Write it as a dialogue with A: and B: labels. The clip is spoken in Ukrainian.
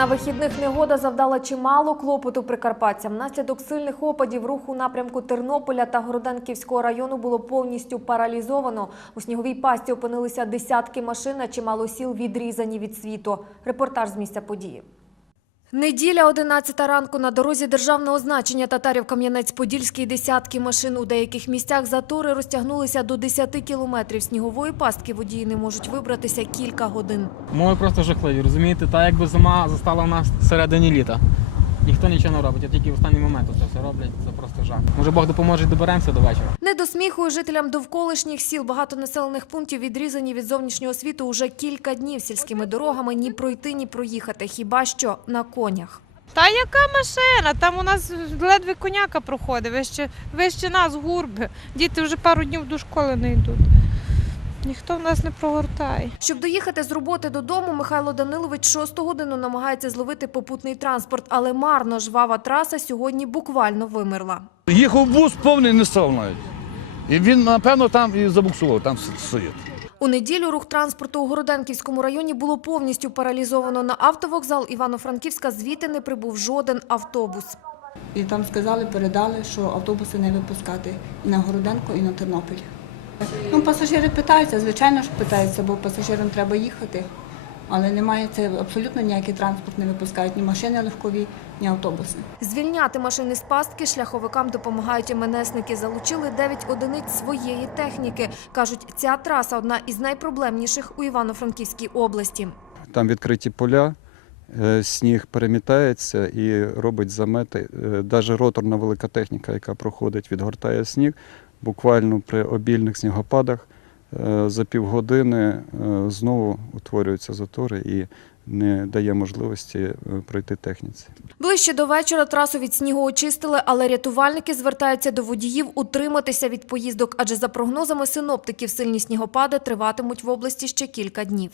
A: На вихідних негода завдала чимало клопоту прикарпатцям. Наслідок сильних опадів руху напрямку Тернополя та Городенківського району було повністю паралізовано. У сніговій пасті опинилися десятки машин, а чимало сіл відрізані від світу. Репортаж з місця події. Неділя, 11 ранку, на дорозі державного значення татарів Кам'янець-Подільський десятки машин. У деяких місцях затори розтягнулися до 10 кілометрів. Снігової пастки водії не можуть вибратися кілька годин.
B: Мови просто жахливі, розумієте? Та якби зима застала нас всередині літа. Ніхто нічого не робить, а тільки в останній момент це все роблять. Це просто жах. Може Бог допоможе, доберемося до вечора.
A: Не до сміху жителям довколишніх сіл багато населених пунктів відрізані від зовнішнього світу уже кілька днів сільськими дорогами ні пройти, ні проїхати, хіба що на конях.
C: Та яка машина? Там у нас ледве коняка проходить, вище, вище нас гурби. Діти вже пару днів до школи не йдуть. Ніхто в нас не прогортає.
A: Щоб доїхати з роботи додому, Михайло Данилович шосту годину намагається зловити попутний транспорт, але марно жвава траса сьогодні буквально вимерла.
D: Їхав бус повний не став навіть. І він, напевно, там і забуксував, там стоїть.
A: У неділю рух транспорту у Городенківському районі було повністю паралізовано. На автовокзал Івано-Франківська звідти не прибув жоден автобус.
E: І там сказали, передали, що автобуси не випускати і на Городенко, і на Тернопіль. Ну, пасажири питаються, звичайно ж питаються, бо пасажирам треба їхати. Але немає це абсолютно ніякий транспорт не випускають ні машини легкові, ні автобуси.
A: Звільняти машини з пастки шляховикам допомагають МНСники. Залучили 9 одиниць своєї техніки. Кажуть, ця траса одна із найпроблемніших у Івано-Франківській області.
F: Там відкриті поля, е, сніг перемітається і робить замети. Навіть роторна велика техніка, яка проходить, відгортає сніг. Буквально при обільних снігопадах е, за півгодини е, знову утворюються затори і не дає можливості е, пройти техніці.
A: Ближче до вечора трасу від снігу очистили, але рятувальники звертаються до водіїв утриматися від поїздок, адже за прогнозами синоптиків сильні снігопади триватимуть в області ще кілька днів.